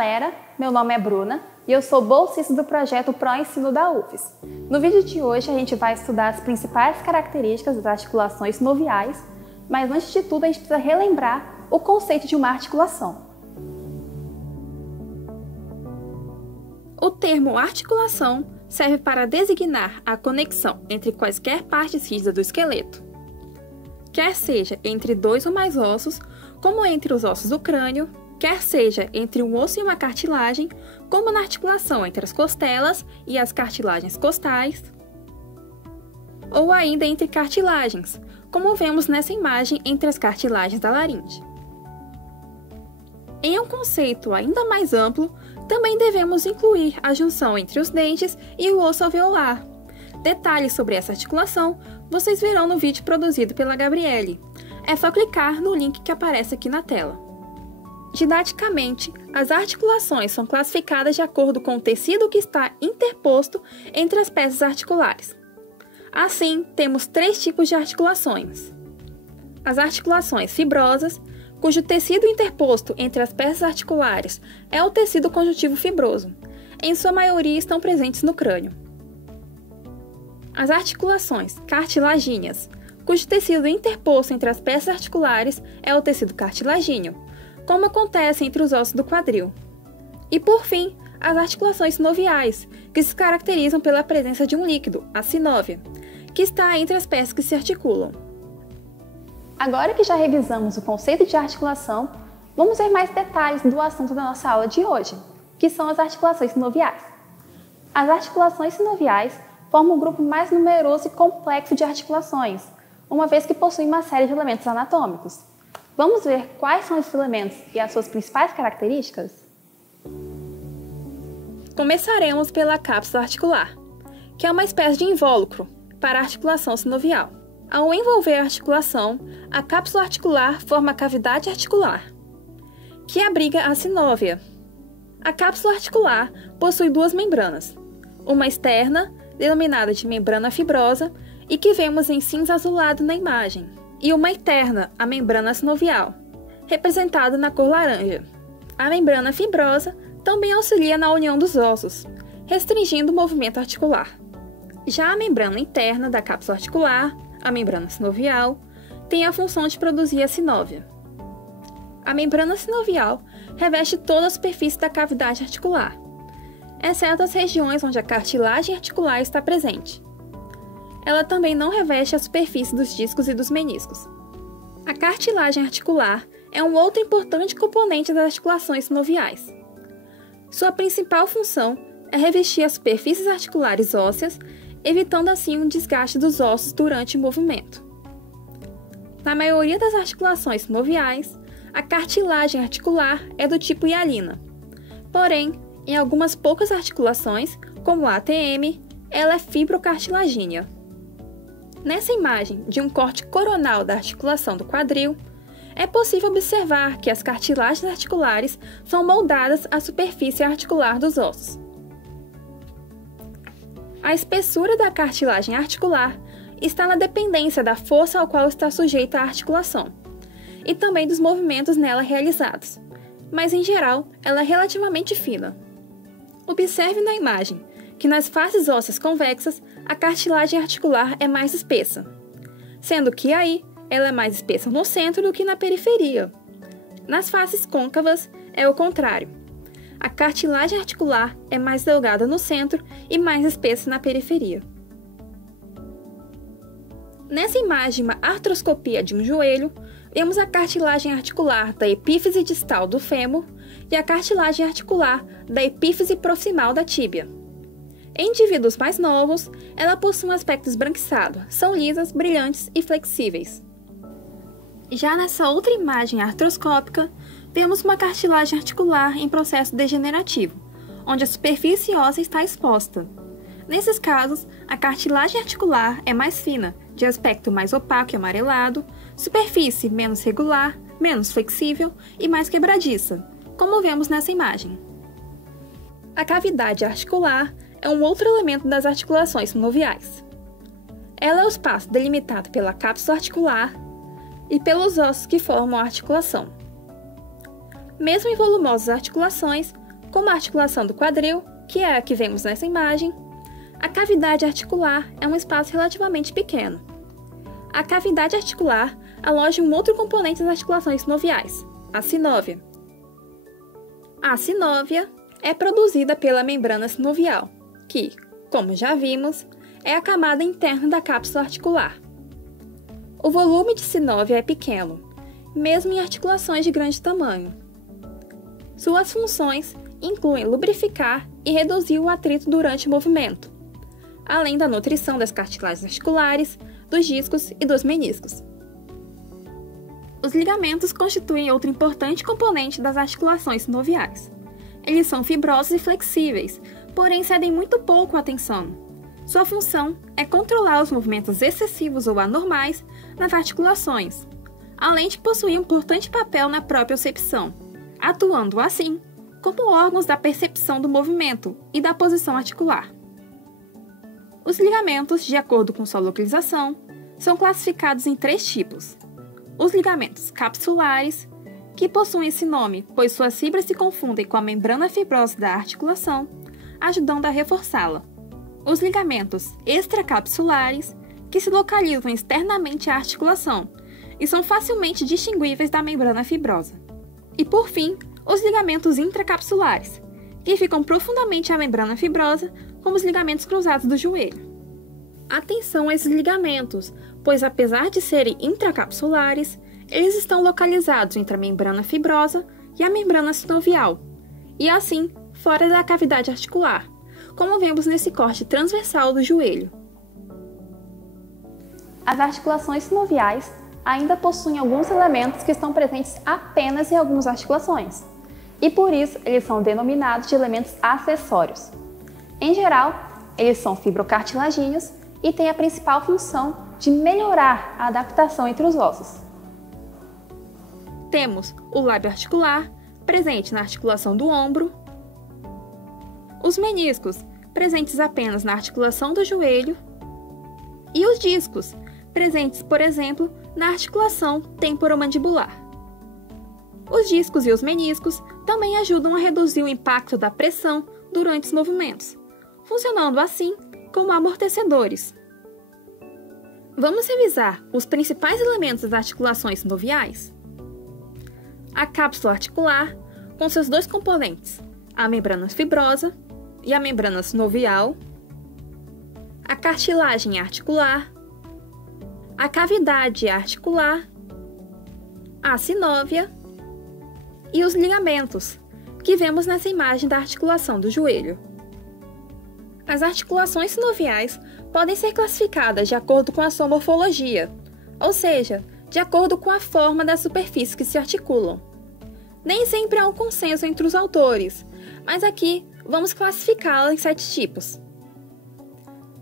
galera, meu nome é Bruna e eu sou bolsista do projeto ProEnsino da UFES. No vídeo de hoje a gente vai estudar as principais características das articulações sinoviais, mas antes de tudo a gente precisa relembrar o conceito de uma articulação. O termo articulação serve para designar a conexão entre quaisquer partes rígidas do esqueleto, quer seja entre dois ou mais ossos, como entre os ossos do crânio, quer seja entre um osso e uma cartilagem, como na articulação entre as costelas e as cartilagens costais, ou ainda entre cartilagens, como vemos nessa imagem entre as cartilagens da laringe. Em um conceito ainda mais amplo, também devemos incluir a junção entre os dentes e o osso alveolar. Detalhes sobre essa articulação vocês verão no vídeo produzido pela Gabriele. É só clicar no link que aparece aqui na tela. Didaticamente, as articulações são classificadas de acordo com o tecido que está interposto entre as peças articulares. Assim, temos três tipos de articulações. As articulações fibrosas, cujo tecido interposto entre as peças articulares é o tecido conjuntivo fibroso. Em sua maioria estão presentes no crânio. As articulações cartilagíneas, cujo tecido interposto entre as peças articulares é o tecido cartilagíneo, como acontece entre os ossos do quadril. E, por fim, as articulações sinoviais, que se caracterizam pela presença de um líquido, a sinóvia, que está entre as peças que se articulam. Agora que já revisamos o conceito de articulação, vamos ver mais detalhes do assunto da nossa aula de hoje, que são as articulações sinoviais. As articulações sinoviais formam um grupo mais numeroso e complexo de articulações, uma vez que possuem uma série de elementos anatômicos. Vamos ver quais são esses elementos e as suas principais características? Começaremos pela cápsula articular, que é uma espécie de invólucro para a articulação sinovial. Ao envolver a articulação, a cápsula articular forma a cavidade articular, que abriga a sinóvia. A cápsula articular possui duas membranas, uma externa, denominada de membrana fibrosa, e que vemos em cinza azulado na imagem, e uma interna, a membrana sinovial, representada na cor laranja. A membrana fibrosa também auxilia na união dos ossos, restringindo o movimento articular. Já a membrana interna da cápsula articular, a membrana sinovial, tem a função de produzir a sinóvia. A membrana sinovial reveste toda a superfície da cavidade articular, exceto as regiões onde a cartilagem articular está presente. Ela também não reveste a superfície dos discos e dos meniscos. A cartilagem articular é um outro importante componente das articulações sinoviais. Sua principal função é revestir as superfícies articulares ósseas, evitando assim um desgaste dos ossos durante o movimento. Na maioria das articulações sinoviais, a cartilagem articular é do tipo hialina. Porém, em algumas poucas articulações, como a ATM, ela é fibrocartilagínea. Nessa imagem de um corte coronal da articulação do quadril, é possível observar que as cartilagens articulares são moldadas à superfície articular dos ossos. A espessura da cartilagem articular está na dependência da força ao qual está sujeita a articulação, e também dos movimentos nela realizados, mas em geral ela é relativamente fina. Observe na imagem que nas faces ósseas convexas a cartilagem articular é mais espessa, sendo que aí ela é mais espessa no centro do que na periferia. Nas faces côncavas é o contrário. A cartilagem articular é mais delgada no centro e mais espessa na periferia. Nessa imagem, uma artroscopia de um joelho, vemos a cartilagem articular da epífise distal do fêmur e a cartilagem articular da epífise proximal da tíbia. Em indivíduos mais novos, ela possui um aspecto esbranquiçado, são lisas, brilhantes e flexíveis. Já nessa outra imagem artroscópica, vemos uma cartilagem articular em processo degenerativo, onde a superfície óssea está exposta. Nesses casos, a cartilagem articular é mais fina, de aspecto mais opaco e amarelado, superfície menos regular, menos flexível e mais quebradiça, como vemos nessa imagem. A cavidade articular é um outro elemento das articulações sinoviais. Ela é o espaço delimitado pela cápsula articular e pelos ossos que formam a articulação. Mesmo em volumosas articulações, como a articulação do quadril, que é a que vemos nessa imagem, a cavidade articular é um espaço relativamente pequeno. A cavidade articular aloja um outro componente das articulações sinoviais, a sinóvia. A sinóvia é produzida pela membrana sinovial, que, como já vimos, é a camada interna da cápsula articular. O volume de sinóvia é pequeno, mesmo em articulações de grande tamanho. Suas funções incluem lubrificar e reduzir o atrito durante o movimento, além da nutrição das cartilagens articulares, dos discos e dos meniscos. Os ligamentos constituem outro importante componente das articulações sinoviais. Eles são fibrosos e flexíveis, porém cedem muito pouco à tensão. Sua função é controlar os movimentos excessivos ou anormais nas articulações, além de possuir um importante papel na propriocepção, atuando assim como órgãos da percepção do movimento e da posição articular. Os ligamentos, de acordo com sua localização, são classificados em 3 tipos. Os ligamentos capsulares, que possuem esse nome pois suas fibras se confundem com a membrana fibrosa da articulação, ajudando a reforçá-la. Os ligamentos extracapsulares, que se localizam externamente à articulação e são facilmente distinguíveis da membrana fibrosa. E, por fim, os ligamentos intracapsulares, que ficam profundamente à membrana fibrosa, como os ligamentos cruzados do joelho. Atenção a esses ligamentos, pois apesar de serem intracapsulares, eles estão localizados entre a membrana fibrosa e a membrana sinovial, e assim fora da cavidade articular, como vemos nesse corte transversal do joelho. As articulações sinoviais ainda possuem alguns elementos que estão presentes apenas em algumas articulações, e por isso eles são denominados de elementos acessórios. Em geral, eles são fibrocartilagíneos e têm a principal função de melhorar a adaptação entre os ossos. Temos o lábio articular, presente na articulação do ombro, os meniscos, presentes apenas na articulação do joelho, e os discos, presentes, por exemplo, na articulação temporomandibular. Os discos e os meniscos também ajudam a reduzir o impacto da pressão durante os movimentos, funcionando assim como amortecedores. Vamos revisar os principais elementos das articulações sinoviais? A cápsula articular, com seus 2 componentes, a membrana fibrosa e a membrana sinovial, a cartilagem articular, a cavidade articular, a sinóvia e os ligamentos, que vemos nessa imagem da articulação do joelho. As articulações sinoviais podem ser classificadas de acordo com a sua morfologia, ou seja, de acordo com a forma das superfícies que se articulam. Nem sempre há um consenso entre os autores, mas aqui vamos classificá-las em 7 tipos.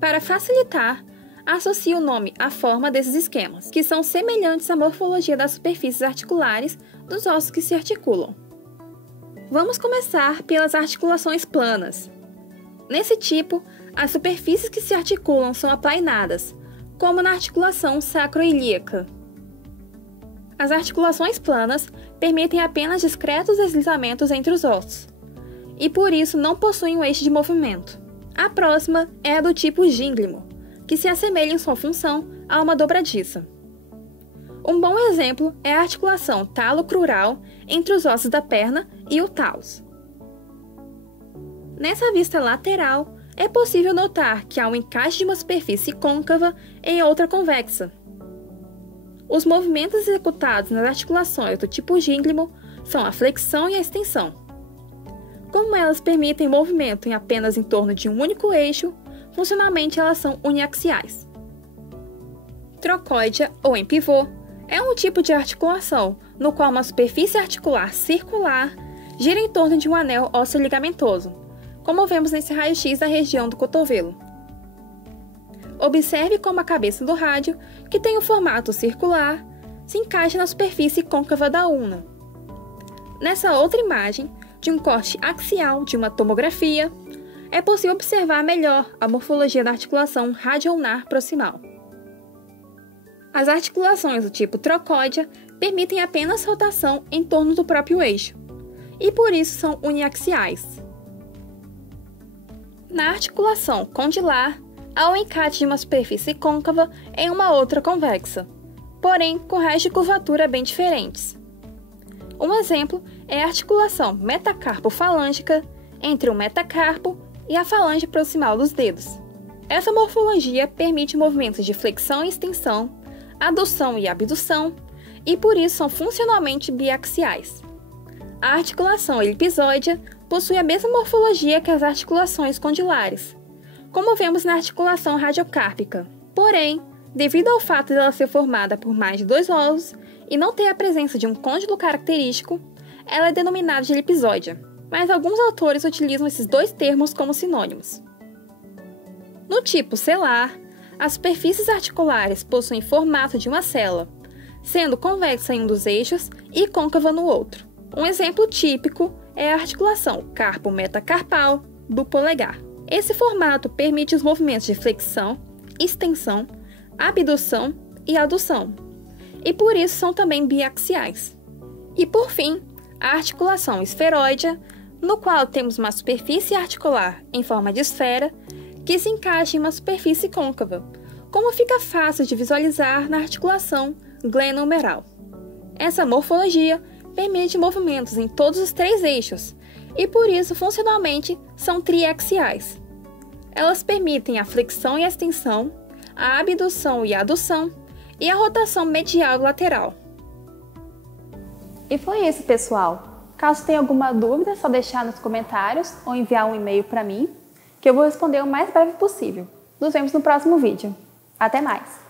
Para facilitar, associe o nome à forma desses esquemas, que são semelhantes à morfologia das superfícies articulares dos ossos que se articulam. Vamos começar pelas articulações planas. Nesse tipo, as superfícies que se articulam são aplainadas, como na articulação sacroiliaca. As articulações planas permitem apenas discretos deslizamentos entre os ossos, e por isso não possuem um eixo de movimento. A próxima é a do tipo gínglimo, que se assemelha em sua função a uma dobradiça. Um bom exemplo é a articulação talo-crural entre os ossos da perna e o talos. Nessa vista lateral, é possível notar que há um encaixe de uma superfície côncava em outra convexa. Os movimentos executados nas articulações do tipo gínglimo são a flexão e a extensão. Como elas permitem movimento apenas em torno de um único eixo, funcionalmente elas são uniaxiais. Trocóidea, ou em pivô, é um tipo de articulação no qual uma superfície articular circular gira em torno de um anel ósseo-ligamentoso, como vemos nesse raio-x da região do cotovelo. Observe como a cabeça do rádio, que tem o formato circular, se encaixa na superfície côncava da ulna. Nessa outra imagem, de um corte axial de uma tomografia, é possível observar melhor a morfologia da articulação radioulnar proximal. As articulações do tipo trocóidea permitem apenas rotação em torno do próprio eixo, e por isso são uniaxiais. Na articulação condilar, há o encaixe de uma superfície côncava em uma outra convexa, porém com raios de curvatura bem diferentes. Um exemplo é a articulação metacarpo-falângica entre o metacarpo e a falange proximal dos dedos. Essa morfologia permite movimentos de flexão e extensão, adução e abdução, e por isso são funcionalmente biaxiais. A articulação elipsoide possui a mesma morfologia que as articulações condilares, como vemos na articulação radiocárpica. Porém, devido ao fato de ela ser formada por mais de dois ossos e não ter a presença de um côndilo característico, ela é denominada de elipsoide, mas alguns autores utilizam esses dois termos como sinônimos. No tipo celar, as superfícies articulares possuem formato de uma célula, sendo convexa em um dos eixos e côncava no outro. Um exemplo típico é a articulação carpo-metacarpal do polegar. Esse formato permite os movimentos de flexão, extensão, abdução e adução, e por isso são também biaxiais. E por fim, a articulação esferoide, no qual temos uma superfície articular em forma de esfera que se encaixa em uma superfície côncava, como fica fácil de visualizar na articulação glenohumeral. Essa morfologia permite movimentos em todos os três eixos e por isso funcionalmente são triaxiais. Elas permitem a flexão e a extensão, a abdução e a adução e a rotação medial e lateral. E foi isso, pessoal. Caso tenha alguma dúvida, é só deixar nos comentários ou enviar um e-mail para mim, que eu vou responder o mais breve possível. Nos vemos no próximo vídeo. Até mais!